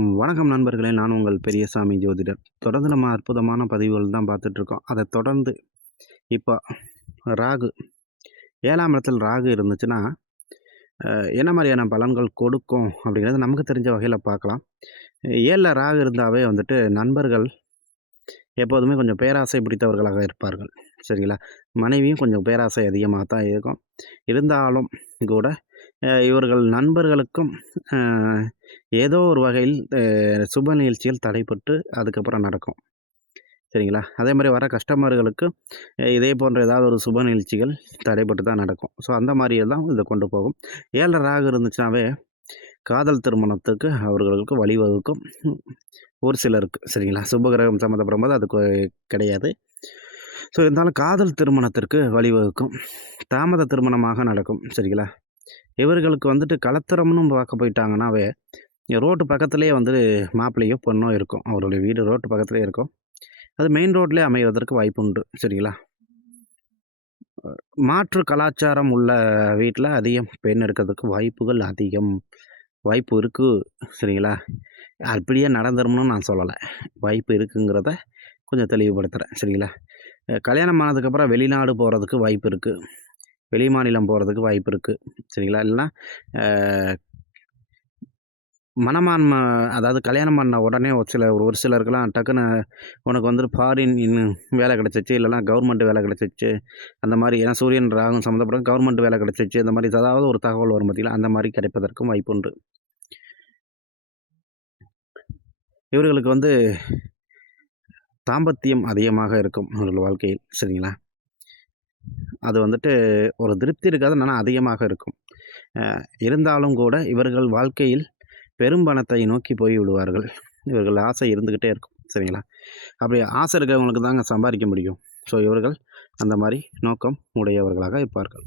வணக்கம் நண்பர்களே! நான் உங்கள் பெரியசாமி ஜோதிடர். தொடர்ந்து நம்ம அற்புதமான பதிவுகள் தான் பார்த்துட்ருக்கோம். அதை தொடர்ந்து இப்போ ராகு 7ஆம் இடத்தில் ராகு இருந்துச்சுன்னா, என்ன மாரியான பலன்கள் கொடுக்கும் அப்படிங்கிறது நமக்கு தெரிஞ்ச வகையில பார்க்கலாம். 7ல ராகு இருந்தாவே வந்துட்டு நண்பர்கள் எப்போதுமே கொஞ்சம் பேராசை பிடித்தவர்களாக இருப்பார்கள். சரிங்களா? மனைவியும் கொஞ்சம் பேராசை அதிகமாக தான் இருக்கும். இருந்தாலும் கூட இவர்கள் நண்பர்களுக்கும் அ ஏதோ ஒரு வகையில் சுப நிகழ்ச்சிகள் தடைப்பட்டு அதுக்கப்புறம் நடக்கும். சரிங்களா? அதேமாரி வர கஸ்டமர்களுக்கு இதே போன்ற ஏதாவது ஒரு சுப நிகழ்ச்சிகள் தடைப்பட்டு தான் நடக்கும். ஸோ அந்த மாரியெல்லாம் இத கொண்டு போகும். 7ல ராகு இருந்துச்சுனாவே, காதல் திருமணத்துக்கு அவர்களுக்கு வழிவகுக்கும். ஒரு சிலருக்கு சரிங்களா? சுபகிரகம் சம்மந்தப்படும்போது அது கிடையாது. ஸோ இருந்தாலும் காதல் திருமணத்திற்கு வழிவகுக்கும். தாமத திருமணமாக நடக்கும். சரிங்களா? இவர்களுக்கு வந்துட்டு கலத்திரம்னு பார்க்க போயிட்டாங்கன்னாவே, ரோட்டு பக்கத்திலேயே வந்து மாப்பிள்ளையோ, பொண்ணோ இருக்கும். அவருடைய வீடு ரோட்டு பக்கத்திலேயே இருக்கும். அது மெயின் ரோட்லயே அமைவதற்கு வாய்ப்புண்டு. சரிங்களா? மாற்று கலாச்சாரம் உள்ள வீட்ல அதிகம் பெண் எடுக்கிறதுக்கு வாய்ப்புகள் அதிகம். வாய்ப்பு இருக்கு. சரிங்களா? அப்படியே நடந்துரும்னு நான் சொல்லல. வாய்ப்பு இருக்குங்கிறத கொஞ்சம் தெளிவுபடுத்துறேன். சரிங்களா? கல்யாணம் ஆனதுக்கப்புறம் வெளிநாடு போறதுக்கு வாய்ப்பு இருக்கு. வெளிமாநிலம் போறதுக்கு வாய்ப்பு இருக்கு. சரிங்களா? இல்லன்னா மனமான்ம அதாவது கல்யாணம் பண்ண உடனே ஒரு சிலருக்குலாம் டக்குன்னு உனக்கு வந்துட்டு ஃபாரின் வேலை கிடச்சிச்சு, இல்லைனா கவர்மெண்ட் வேலை கிடச்சிச்சு. அந்த மாரி ஏன்னா சூரியன், ராகும் சம்மந்தப்பட்ட கவர்மெண்ட் வேலை கிடச்சிச்சு. இந்த மாரி ஏதாவது ஒரு தகவல் வரும் பார்த்தீங்களா? அந்த மாரி கிடைப்பதற்கும் வாய்ப்புண்டு. இவர்களுக்கு வந்து தாம்பத்தியம் அதிகமாக இருக்கும் இவர்கள் வாழ்க்கையில். சரிங்களா? அது வந்துட்டு ஒரு திருப்தி இருக்காது. ஆனா அதிகமாக இருக்கும். இருந்தாலும் கூட இவர்கள் வாழ்க்கையில் பெரும் பணத்தை நோக்கி போய் விடுவார்கள். இவர்கள் ஆசை இருந்துக்கிட்டே இருக்கும். சரிங்களா? அப்படி ஆசை இருக்கிறவங்களுக்கு தாங்க சம்பாதிக்க முடியும். ஸோ இவர்கள் அந்த மாரி நோக்கம் உடையவர்களாக இருப்பார்கள்.